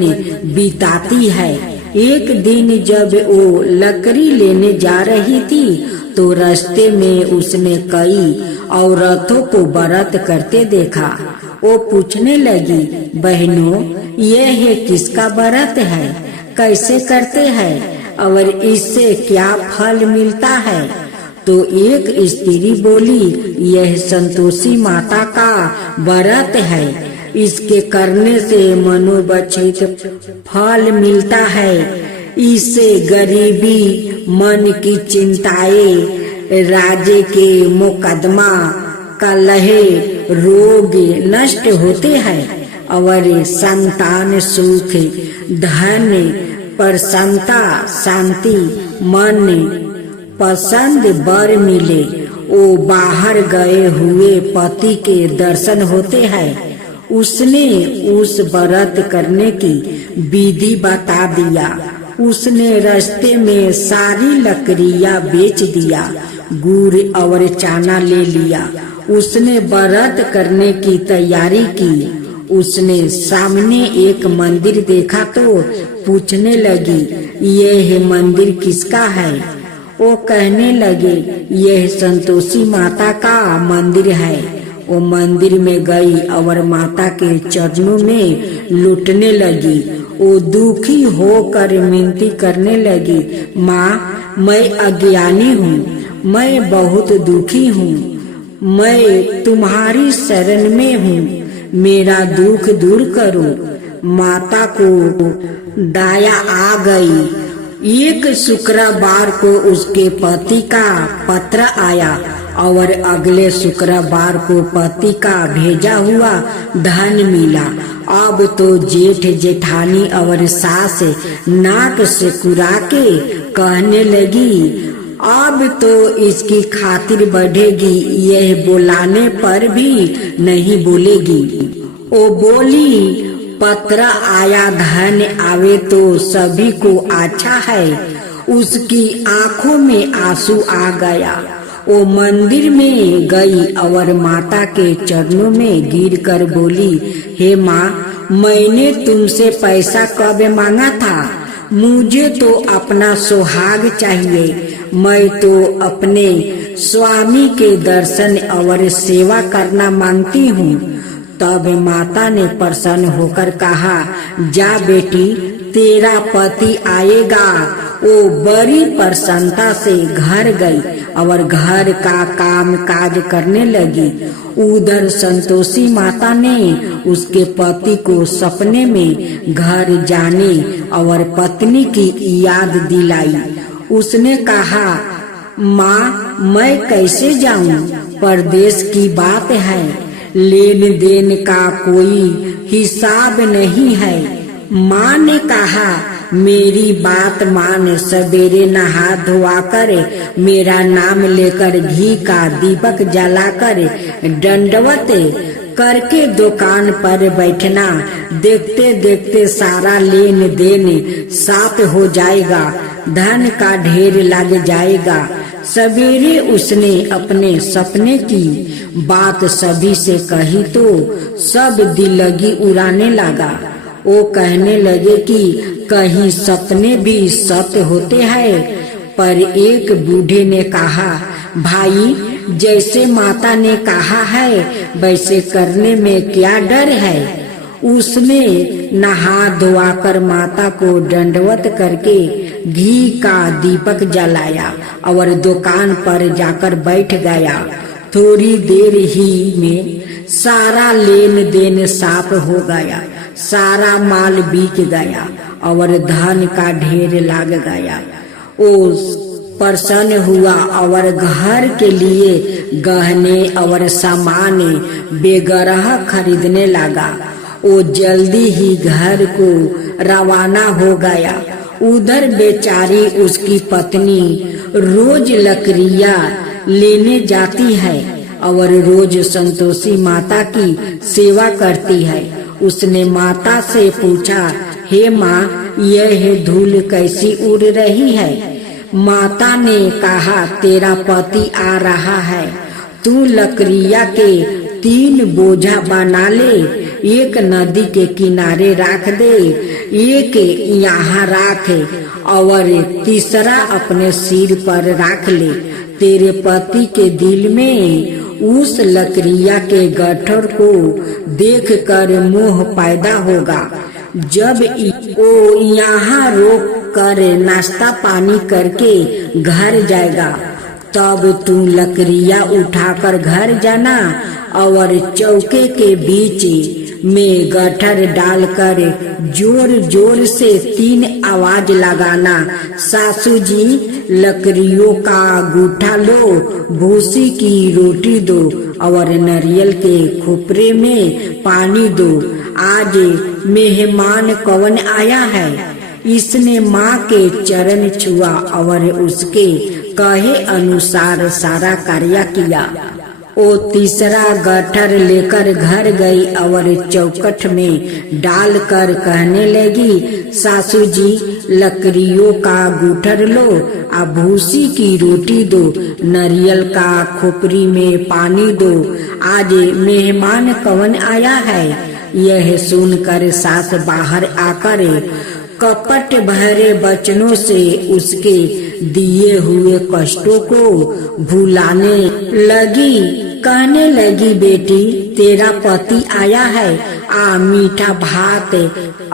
बिताती है। एक दिन जब वो लकड़ी लेने जा रही थी तो रास्ते में उसने कई औरतों को व्रत करते देखा। वो पूछने लगी, बहनों यह किसका व्रत है, कैसे करते हैं और इससे क्या फल मिलता है? तो एक स्त्री बोली, यह संतोषी माता का व्रत है, इसके करने से मनोवांछित फल मिलता है। इससे गरीबी, मन की चिंताएं, राजे के मुकदमा, कलह, रोग नष्ट होते हैं और संतान सुख, धन, प्रसन्नता, शांति, मन पसंद वर मिले। वो बाहर गए हुए पति के दर्शन होते हैं। उसने उस व्रत करने की विधि बता दिया। उसने रास्ते में सारी लकड़ियां बेच दिया, गुड़ और चाना ले लिया उसने व्रत करने की तैयारी की। उसने सामने एक मंदिर देखा तो पूछने लगी, यह मंदिर किसका है? वो कहने लगे, यह संतोषी माता का मंदिर है। वो मंदिर में गई और माता के चरणों में लुटने लगी। वो दुखी होकर विनती करने लगी, माँ, मैं अज्ञानी हूँ, मैं बहुत दुखी हूँ, मैं तुम्हारी शरण में हूँ, मेरा दुख दूर करो। माता को दया आ गई। एक शुक्रवार को उसके पति का पत्र आया और अगले शुक्रवार को पति का भेजा हुआ धन मिला। अब तो जेठ जेठानी और सास नाक से कुरा के कहने लगी, अब तो इसकी खातिर बढ़ेगी, यह बुलाने पर भी नहीं बोलेगी। वो बोली, पत्र आया धन आवे तो सभी को अच्छा है। उसकी आंखों में आंसू आ गया। वो मंदिर में गई और माता के चरणों में गिरकर बोली, हे माँ, मैंने तुमसे पैसा कब मांगा था? मुझे तो अपना सुहाग चाहिए। मैं तो अपने स्वामी के दर्शन और सेवा करना मांगती हूँ। तब माता ने प्रसन्न होकर कहा, जा बेटी, तेरा पति आएगा। वो बड़ी प्रसन्नता से घर गई और घर का काम काज करने लगी। उधर संतोषी माता ने उसके पति को सपने में घर जाने और पत्नी की याद दिलाई। उसने कहा, माँ, मैं कैसे जाऊं? परदेश की बात है, लेन देन का कोई हिसाब नहीं है। माँ ने कहा, मेरी बात मान, सवेरे नहा धोआ कर मेरा नाम लेकर घी का दीपक जलाकर दंडवत करके दुकान पर बैठना। देखते देखते सारा लेन देन साफ हो जाएगा, धन का ढेर लग जाएगा। सवेरे उसने अपने सपने की बात सभी से कही तो सब दिलगी उड़ाने लगा। वो कहने लगे कि कहीं सपने भी सत्य होते हैं। पर एक बूढ़े ने कहा, भाई, जैसे माता ने कहा है वैसे करने में क्या डर है? उसने नहा धोआकर माता को दंडवत करके घी का दीपक जलाया और दुकान पर जाकर बैठ गया। थोड़ी देर ही में सारा लेन देन साफ हो गया, सारा माल बिक गया और धन का ढेर लग गया। वो प्रसन्न हुआ और घर के लिए गहने और सामान बेगरह खरीदने लगा। वो जल्दी ही घर को रवाना हो गया। उधर बेचारी उसकी पत्नी रोज लकड़ियाँ लेने जाती है और रोज संतोषी माता की सेवा करती है। उसने माता से पूछा, हे माँ, यह धूल कैसी उड़ रही है? माता ने कहा, तेरा पति आ रहा है, तू लकड़ियाँ के 3 बोझा बना ले, एक नदी के किनारे रख दे, एक यहाँ रख और तीसरा अपने सिर पर रख ले। तेरे पति के दिल में उस लकड़ियाँ के गट्ठर को देखकर मोह पैदा होगा। जब वो यहाँ रोक कर नाश्ता पानी करके घर जाएगा, तब तू लकड़ियाँ उठाकर घर जाना और चौके के बीच में गट्ठर डालकर जोर जोर से 3 आवाज लगाना, सासू जी, लकड़ियों का गूठा लो, भूसी की रोटी दो और नारियल के खोपरे में पानी दो। आज मेहमान कौन आया है? इसने माँ के चरण छुआ और उसके कहे अनुसार सारा कार्य किया। वो तीसरा गट्ठर लेकर घर गई और चौखट में डालकर कहने लगी, सासू जी लकड़ियों का गूठर लो, भूसी की रोटी दो, नारियल का खोपड़ी में पानी दो, आज मेहमान कौन आया है। यह सुनकर सास बाहर आकर कपट भरे वचनों से उसके दिए हुए कष्टों को भुलाने लगी। कहने लगी, बेटी तेरा पति आया है, मीठा भात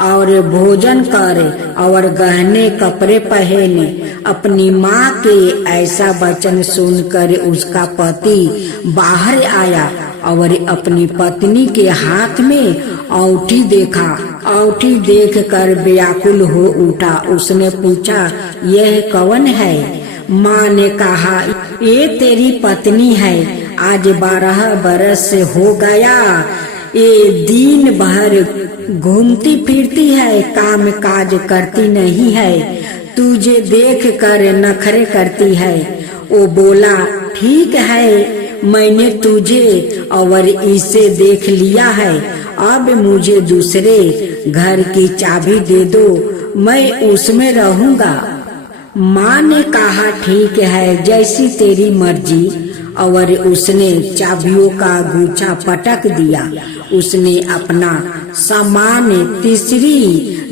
और भोजन कर और गहने कपड़े पहने। अपनी माँ के ऐसा वचन सुनकर उसका पति बाहर आया और अपनी पत्नी के हाथ में औंठी देखा। औंठी देखकर व्याकुल हो उठा। उसने पूछा, यह कौन है। माँ ने कहा, ये तेरी पत्नी है, आज 12 बरस से हो गया, ये दिन भर घूमती फिरती है, काम काज करती नहीं है, तुझे देख कर नखरे करती है। वो बोला, ठीक है, मैंने तुझे और इसे देख लिया है, अब मुझे दूसरे घर की चाबी दे दो, मैं उसमें रहूंगा। माँ ने कहा, ठीक है, जैसी तेरी मर्जी। और उसने चाबियों का गुच्छा पटक दिया। उसने अपना सामान तीसरी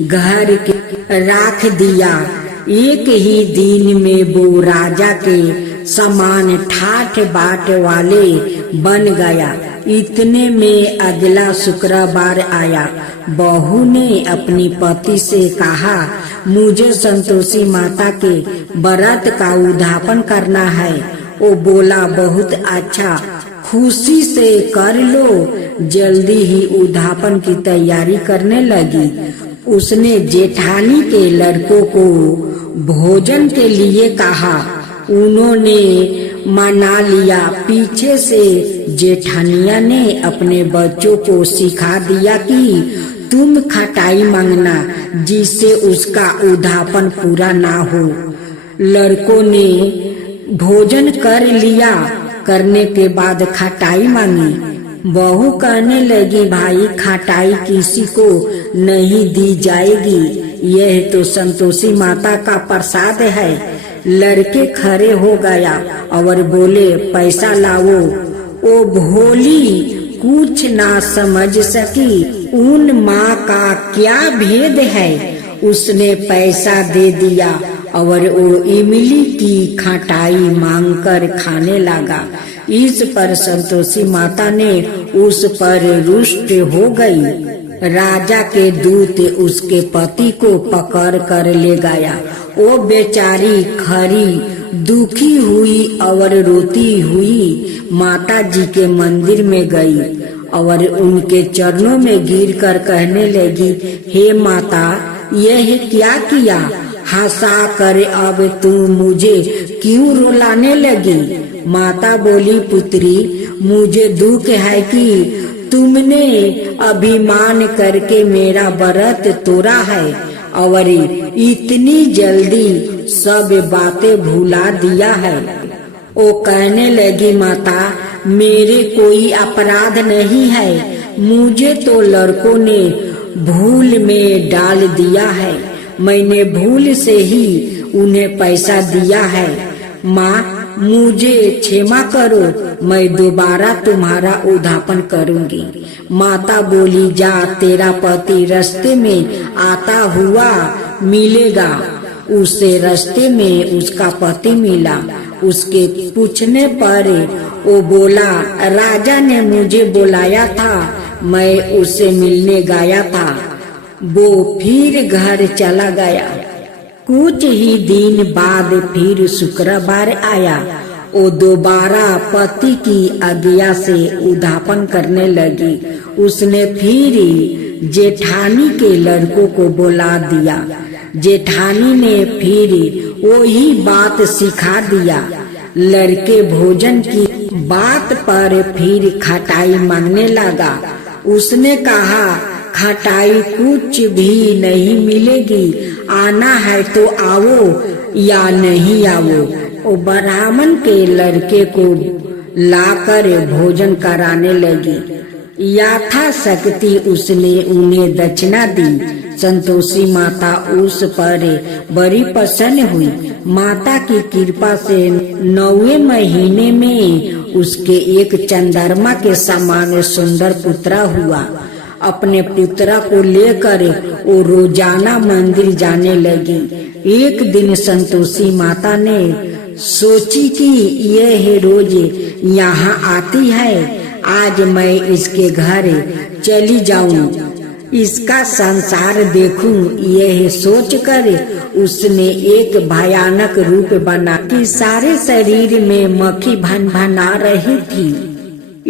घर के रख दिया। एक ही दिन में वो राजा के समान ठाठ बाट वाले बन गया। इतने में अगला शुक्रवार आया। बहू ने अपनी पति से कहा, मुझे संतोषी माता के व्रत का उद्यापन करना है। वो बोला, बहुत अच्छा, खुशी से कर लो। जल्दी ही उद्यापन की तैयारी करने लगी। उसने जेठानी के लड़कों को भोजन के लिए कहा। उन्होंने मना लिया। पीछे से जेठानिया ने अपने बच्चों को सिखा दिया कि तुम खटाई मांगना, जिससे उसका उद्यापन पूरा ना हो। लड़कों ने भोजन कर लिया। करने के बाद खटाई मांगी। बहू कहने लगी, भाई खटाई किसी को नहीं दी जाएगी, यह तो संतोषी माता का प्रसाद है। लड़के खड़े हो गया और बोले, पैसा लाओ। वो भोली कुछ ना समझ सकी, उन माँ का क्या भेद है। उसने पैसा दे दिया और वो इमली की खटाई मांगकर खाने लगा। इस पर संतोषी माता ने उस पर रुष्ट हो गई। राजा के दूत उसके पति को पकड़ कर ले गया। वो बेचारी खरी दुखी हुई और रोती हुई माता जी के मंदिर में गई और उनके चरणों में गिरकर कहने लगी, हे माता, यह क्या किया। हंसा कर अब तुम मुझे क्यों रुलाने लगी। माता बोली, पुत्री, मुझे दुख है कि तुमने अभिमान करके मेरा व्रत तोड़ा है और इतनी जल्दी सब बातें भुला दिया है। वो कहने लगी, माता, मेरे कोई अपराध नहीं है, मुझे तो लड़कों ने भूल में डाल दिया है, मैंने भूल से ही उन्हें पैसा दिया है। माँ, मुझे क्षमा करो, मैं दोबारा तुम्हारा उद्यापन करूंगी। माता बोली, जा, तेरा पति रास्ते में आता हुआ मिलेगा। उसे रास्ते में उसका पति मिला। उसके पूछने पर वो बोला, राजा ने मुझे बुलाया था, मैं उससे मिलने गया था। वो फिर घर चला गया। कुछ ही दिन बाद फिर शुक्रवार आया। वो दोबारा पति की आज्ञा से उद्यापन करने लगी। उसने फिर जेठानी के लड़कों को बुला दिया। जेठानी ने फिर वही बात सिखा दिया। लड़के भोजन की बात पर फिर खटाई मांगने लगा। उसने कहा, खटाई कुछ भी नहीं मिलेगी, आना है तो आओ या नहीं आओ। वो ब्राह्मण के लड़के को लाकर भोजन कराने लगी। यथाशक्ति उसने उन्हें दक्षिणा दी। संतोषी माता उस पर बड़ी प्रसन्न हुई। माता की कृपा से 9वें महीने में उसके एक चंद्रमा के समान सुंदर पुत्र हुआ। अपने पुत्र को लेकर वो रोजाना मंदिर जाने लगी। एक दिन संतोषी माता ने सोची कि यह रोज यहाँ आती है, आज मैं इसके घर चली जाऊं, इसका संसार देखूं। यह सोचकर उसने एक भयानक रूप बना कि सारे शरीर में मक्खी भन भना रही थी।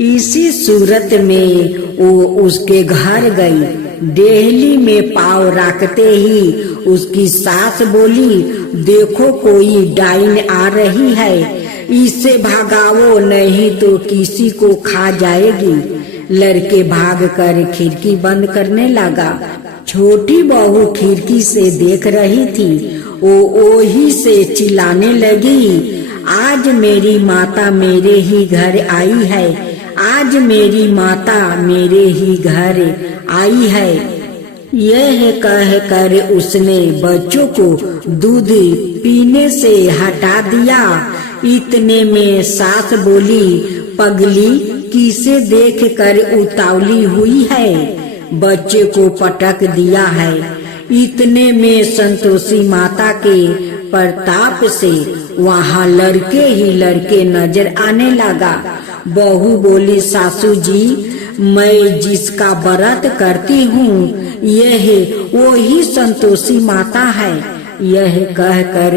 इसी सूरत में वो उसके घर गई। डेहली में पाँव रखते ही उसकी सास बोली, देखो कोई डाइन आ रही है, इससे भागाओ नहीं तो किसी को खा जाएगी। लड़के भागकर खिड़की बंद करने लगा। छोटी बहू खिड़की से देख रही थी। वो ही से चिल्लाने लगी, आज मेरी माता मेरे ही घर आई है, आज मेरी माता मेरे ही घर आई है। यह कहकर उसने बच्चों को दूध पीने से हटा दिया। इतने में सास बोली, पगली किसे देखकर उतावली हुई है, बच्चे को पटक दिया है। इतने में संतोषी माता के प्रताप से वहाँ लड़के ही लड़के नजर आने लगा। बहू बोली, सासू जी मैं जिसका व्रत करती हूँ यह वो ही संतोषी माता है। यह कहकर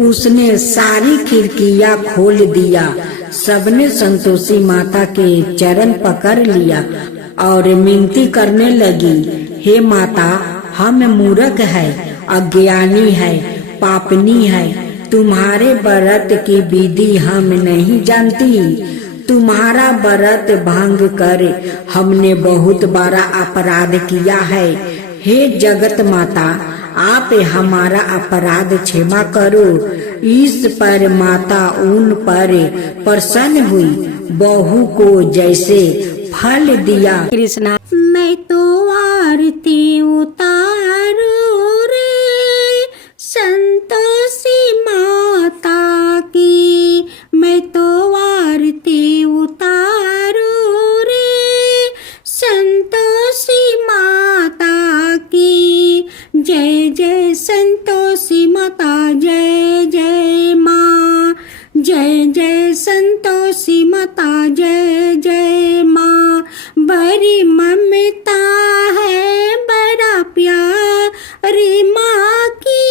उसने सारी खिड़कियां खोल दिया। सबने संतोषी माता के चरण पकड़ लिया और मिनती करने लगी, हे माता हम मूर्ख है, अज्ञानी है, पापनी है, तुम्हारे व्रत की विधि हम नहीं जानती। तुम्हारा व्रत भंग कर हमने बहुत बड़ा अपराध किया है। हे जगत माता आप हमारा अपराध क्षमा करो। इस पर माता उन पर प्रसन्न हुई। बहू को जैसे फल दिया। कृष्णा मैं तो आरती उतारू रे संतोषी माता की, मैं तो आरती उतारू रे संतोषी माता की। जय जय संतोषी माता, जय जय माँ, जय जय संतोषी माता, जय जय माँ। बड़ी ममता है, बड़ा प्यारी माँ की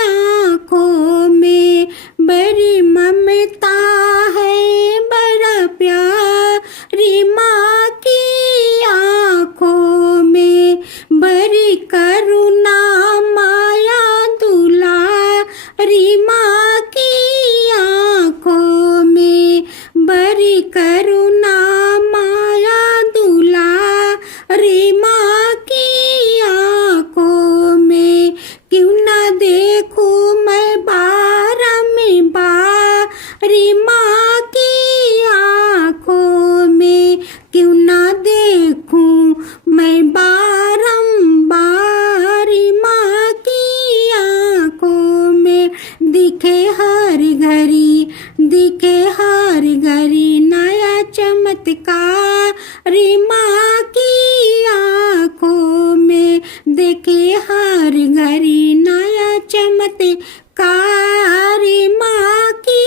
आँखों में, बड़ी ममता है, बड़ा प्यारी माँ की आँखों में, बड़ी करुणा माया दुलारी माँ की आँखों में, बड़ी करुणा माया दुलारी माँ की आँखों में। क्यों ना देखूं मैं बारी माँ की आँखों में, क्यों ना देखूं मैं बारी माँ की आँखों में। दिखे हर घड़ी, दिखे हर घड़ी नया चमत्कारी माँ की आँखों में, देखे हर घड़ी नया चमत्कारी माँ की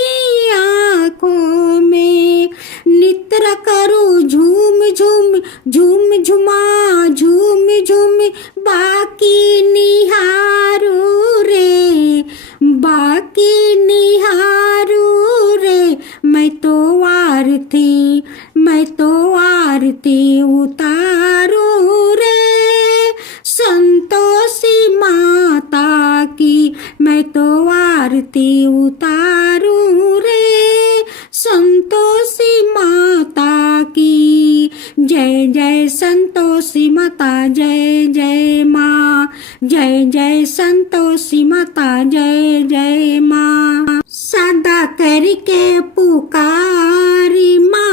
आँखों में। नित्र करूँ झूम झूम झूम झुमा झूम झूम बाकी निहारू रे, बाकी निहारू रे। मैं तो आरती, मैं तो आरती उतारू रे संतोषी माता की, मैं तो आरती उतारू रे संतोषी माता की। जय जय संतोषी माता, जय जय माँ, जय जय संतोषी माता, जय जय माँ। सदा करके पुकारी माँ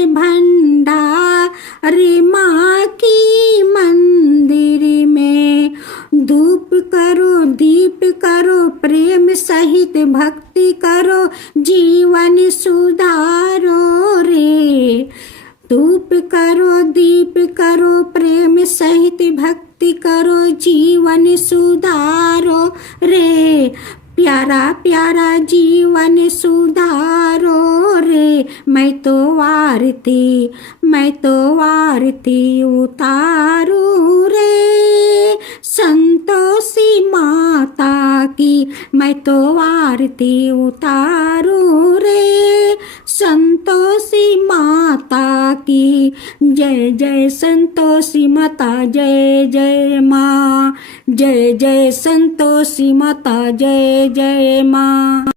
है भंडार माँ की मंदिर में। धूप करो दीप करो प्रेम सहित भक्ति करो जीवन सुधारो रे। धूप करो दीप करो प्रेम सहित भक्ति करो जीवन सुधारो रे। प्यारा प्यारा जीवन सुधारो रे। मैं तो आरती उतारू रे संतोषी माता की। मैं तो आरती उतारू रे संतोषी माता की। जय जय संतोषी माता जय जय माँ। जय जय संतोषी माता जय जय माँ।